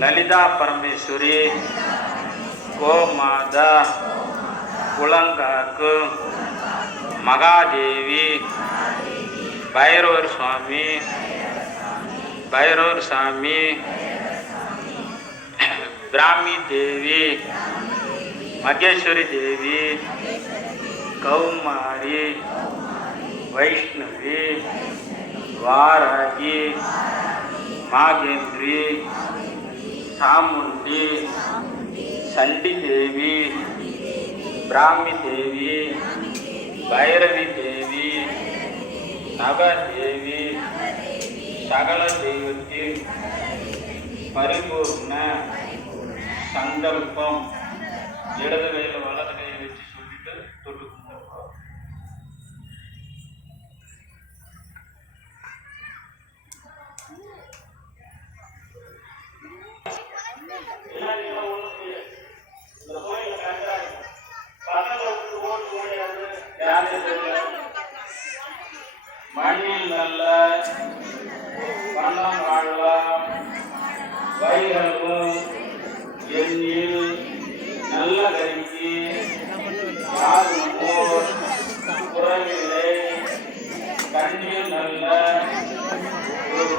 லலிதா பரமேஸ்வரி, கோமாதா, குளங்காக்கு, மகாதேவி, பைரவர் சாமி, பிராமி தேவி, மகேஸ்வரி தேவி, கௌமாரி, வைஷ்ணவி, வாராகி, மாகேந்திரி, சாமுண்டி, சண்டி தேவி, பிராமி தேவி, பைரவி தேவி, நவதேவி, சகல தெய்வத்தின் பரிபூர்ண சங்கல்பம். இடது கையில் வலது கையை வச்சு சொல்லிட்டு தொட்டு கும்பிடுவோம். மண்ணில் நல்ல வண்ணம் வாழலாம், வைரமும் எண்ணில் நல்ல கருக்கி யாரும் போர் குறவில்லை, கண்ணில் நல்ல குரு